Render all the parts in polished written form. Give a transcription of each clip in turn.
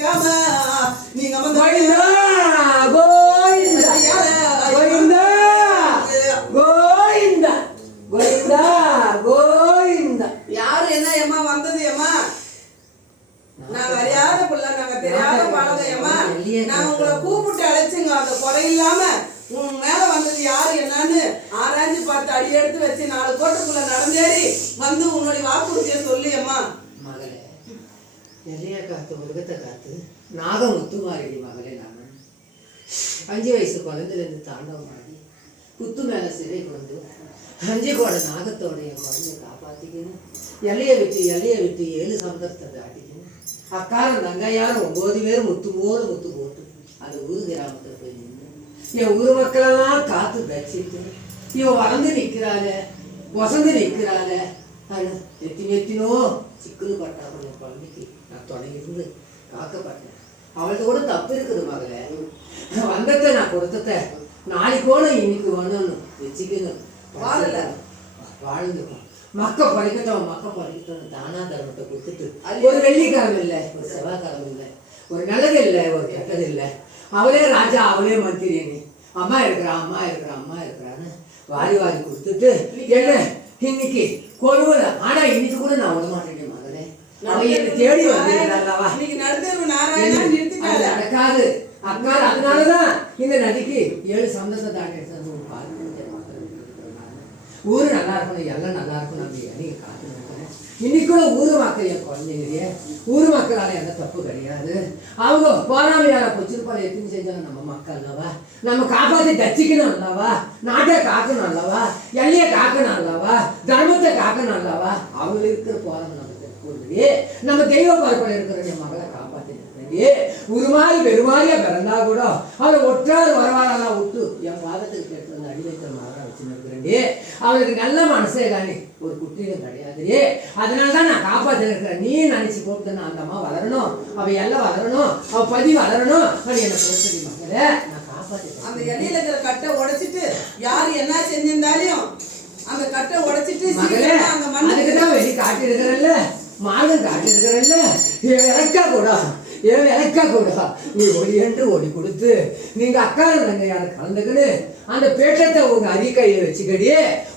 கேட்காம நீங்க கோவிந்தா கோவிந்தா கோவிந்தா கோவிந்தா கோவிந்தா கோவிந்தா. யாரு என்ன ஏமா வந்தது ஏமா? நாங்க அறியாத பிள்ளை, நாங்க தெரியாத பழக ஏமா. நாங்க உங்களை கூப்பிட்டு அழைச்சுங்க. அந்த குறையில்லாம உன் மேல வந்தது யாரு என்னன்னு ஆராய்ச்சி பார்த்து அடி எடுத்து வச்சு 4 கோட்டுக்குள்ள நடந்தேறி வந்து உன்னுடைய வாக்குறுதியை சொல்லியம்மா. மகளே, எல்லைய காத்து உலகத்தை காத்து நாகமுத்து மாறிடி மகளே. நான் 5 வயசு குழந்தைலேருந்து தாண்டவமாடி குத்து மேல சிறை கொண்டு 5 கோட நாகத்தோடைய குழந்தைய காப்பாத்திக்கணும். எல்லையை விட்டு 7 சமுதிரத்தை தாட்டிக்கணும். அக்காரம் தங்கையாரும் 9 பேர் முத்து போட்டு அந்த ஊரு கிராமத்துல போய் நின்று என் ஊர் மக்களெல்லாம் காத்து தச்சிட்டு இவன் வளர்ந்து நிற்கிறாள, வசந்து நிற்கிறாள. எத்தினோ சிக்கல் பட்டாமல் என் குழந்தைக்கு நான் தொடங்கிருந்து காக்கப்பட்டேன். அவளுக்கு கூட தப்பு இருக்குது மகளே. வந்தத்தை நான் கொடுத்தத நாளைக்கோட இன்னைக்கு வேணும்னு வச்சுக்கணும். வாழ்ந்துக்கும் மக்க படிக்கட்டும் தானா தர்மத்தை கொடுத்துட்டு ஒரு வெள்ளிக்கிழமை இல்லை, ஒரு செவ்வாய்க்கிழமை இல்லை, ஒரு நல்லது இல்லை, ஒரு கெட்டது இல்லை. அவளே ராஜா, அவளே மந்திரி. நீ அம்மா இருக்கிறான்னு வாரி கொடுத்துட்டு என்ன இன்னைக்கு கொழுவல. ஆனா இன்னைக்கு கூட நான் விட மாட்டேன் மகளே. அவ என்னை தேடி வந்தீங்களா? நடக்காது அக்கா. அதனாலதான் இந்த நதிக்கு 7 சந்தத்தை தாண்டி ஊரு நல்லா இருக்கணும், எல்லாம் நல்லா இருக்கணும். அப்படி நீங்க காத்து நினைக்கிறேன். இன்னைக்குள்ள ஊரு மக்கள் என் குழந்தைங்க, ஊரு மக்களால எந்த தப்பு கிடையாது. அவங்க போராமையால கொச்சிருப்பால எத்தனை செஞ்சாலும் நம்ம மக்கள் அல்லவா, நம்ம காப்பாற்றி தச்சிக்கணும் அல்லவா, நாட்டை காக்கணும் அல்லவா, எல்லையை காக்கணும் அல்லவா, தர்மத்தை காக்கணும் அல்லவா. அவங்களுக்கு இருக்கிற போராம நம்ம தெய்வ பரப்பல இருக்கிற என் மகளை காப்பாற்றி உருமாறி பெருமாறியா பிறந்தா கூட அவளை ஒற்றாறு வரவாறெல்லாம் விட்டு என் பாதத்துக்கு கேட்டு வந்து அடி வைக்கிற மகளை வச்சுருக்கிறேன். அவளுக்கு நல்ல மனசே தானே, ஒரு குட்டியும் கிடையாது. அதனாலதான் நான் காப்பாற்றி இருக்கிறேன். நீ நினைச்சு போட்டு நான் அந்த அம்மா வளரணும், அவ எல்லாம் வளரணும், அவ பதி வளரணும். என்னை போட்டு மகளே நான் காப்பாற்றி அந்த இடையில இருக்கிற கட்டை உடைச்சிட்டு யாரு என்ன செஞ்சிருந்தாலும் அந்த கட்டை உடைச்சிட்டு மகளே அந்த மண்ணுக்குதான் வெளி காட்டி இருக்கிறல்ல, மாதம் காட்டி இருக்கிறல்ல, இறக்கா கூட நீ ஓடி கொடுத்து நீங்க அக்கா இருந்தாங்க யாரை கலந்துக்கன்னு அந்த பேட்டத்தை உங்க அரிக்கையில வச்சுக்கடி,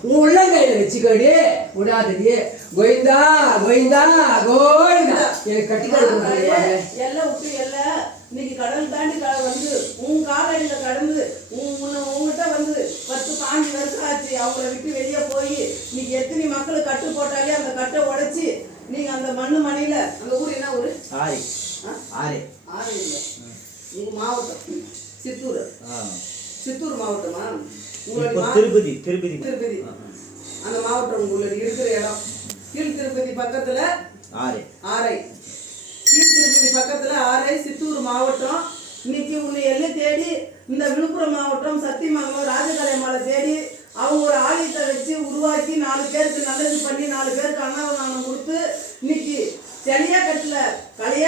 உங்க உள்ளங்கையில வச்சுக்கடி, விடாதடி. கோவிந்தா கோவிந்தா கோவிந்தா. எனக்கு கட்டிக்காடு எல்லாம் விட்டு எல்லாம் இன்னைக்கு கடல் தாண்டி வந்து உன் காலையில கடந்து உங்ககிட்ட வந்து 10-15 வருஷம் ஆச்சு. அவங்கள விட்டு வெளியே போய் இன்னைக்கு எத்தனை மக்கள் கட்டு போட்டாலே அந்த கட்டை உடைச்சி நீங்க அந்த மணியில அந்த ஊர் என்ன ஊரு? ஆறு இல்லை, உங்க மாவட்டம் சித்தூர் மாவட்டமா? உங்களுடைய திருப்பதி அந்த மாவட்டம் உங்களுடைய இருக்கிற இடம். கீழ் திருப்பதி பக்கத்துல ஆரை, கீழ் திருப்பதி பக்கத்துல ஆரை, சித்தூர் மாவட்டம். இன்னைக்கு உன்னை எல்லாம் தேடி இந்த விழுப்புரம் மாவட்டம் சத்தியமங்கலம் ராஜகலையம்மாளை தேடி அவங்க ஒரு ஆலயத்தை வச்சு உருவாக்கி 4 பேருக்கு நல்லது பண்ணி 4 பேருக்கு அன்னதானம் கொடுத்து இன்னைக்கு கலையா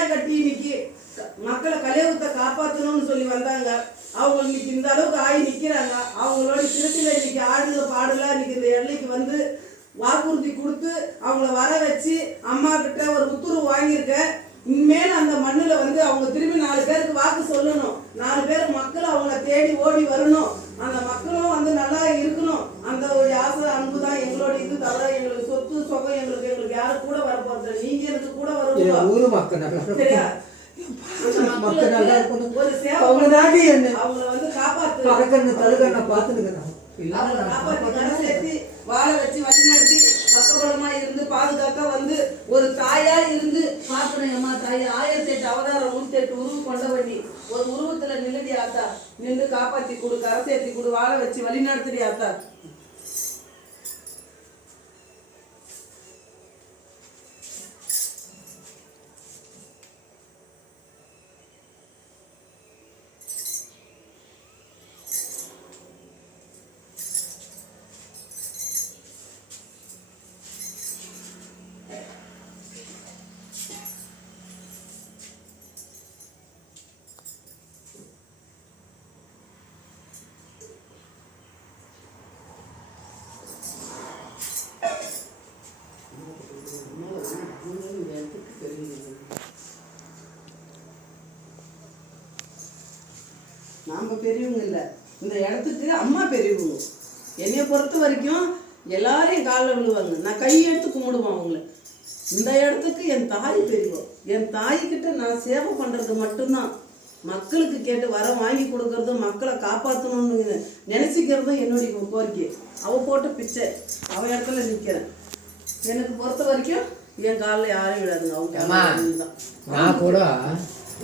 கட்டி இன்னைக்கு மக்களை கலியுகத்தை காப்பாற்றணும்னு சொல்லி வந்தாங்க. அவங்க இன்னைக்கு இந்த அளவுக்கு ஆகி நிற்கிறாங்க. அவங்களோட திருச்சியில் இன்னைக்கு பாடல இன்னைக்கு இந்த எல்லைக்கு வந்து வாக்குறுதி கொடுத்து அவங்கள வர வச்சு அம்மா கிட்ட ஒரு உத்தரவு வாங்கியிருக்கேன். இனிமேல் அந்த மண்ணில் வந்து அவங்க திரும்பி 4 பேருக்கு வாக்கு சொல்லணும். 4 பேர் மக்கள் அவங்கள தேடி ஓடி வரணும். அந்த மக்களும் வந்து நல்லா இருக்கணும். அந்த ஒரு ஆசை அன்பு தான் எங்களோட இது. தவிர எங்களுக்கு சொத்து சொகம் எங்களுக்கு யாரும் கூட வர போறது, நீங்க எனக்கு கூட வருவோம். ஊரு மக்கள் சரியா? ஒரு சேவை அவங்கள வந்து காப்பாத்து சேர்த்து வாழ வச்சு வழிநடத்தி பக்கபலமா இருந்து பாதுகாக்க வந்து ஒரு தாயா இருந்து பார்க்கணும். அம்மா தாய் 1008 அவதாரம் 108 உருவு கொண்ட வண்டி ஒரு உருவத்துல நில்லடி ஆத்தா, நின்று காப்பாத்தி கொடு, கரை சேர்த்தி கொடு, வாழ வச்சு வழி நடத்துடி ஆத்தா. நாம் பெரியவங்க இல்லை, இந்த இடத்துக்கு அம்மா பெரியவங்க. என்னைய பொறுத்த வரைக்கும் எல்லாரையும் காலில் விழுவாங்க, நான் கையெடுத்து கும்பிடுவேன் அவங்கள. இந்த இடத்துக்கு என் தாய் பெரியவங்க. என் தாய்கிட்ட நான் சேவை பண்ணுறது மட்டும்தான். மக்களுக்கு கேட்டு வர வாங்கி கொடுக்கறதும் மக்களை காப்பாற்றணும்னு நினச்சிக்கிறதும் என்னுடைய கோரிக்கை. அவள் போட்ட பிச்சை, அவள் இடத்துல நிற்கிறேன். எனக்கு பொறுத்த வரைக்கும் என் காலில் யாரும் விடாதுங்க, அவங்க தான். நான் கூட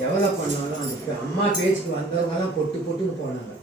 எவ்வளோ பண்ணாலும் அந்த அம்மா பேச்சுக்கு வந்தவங்கலாம் பொட்டு பொட்டுன்னு போனாங்க.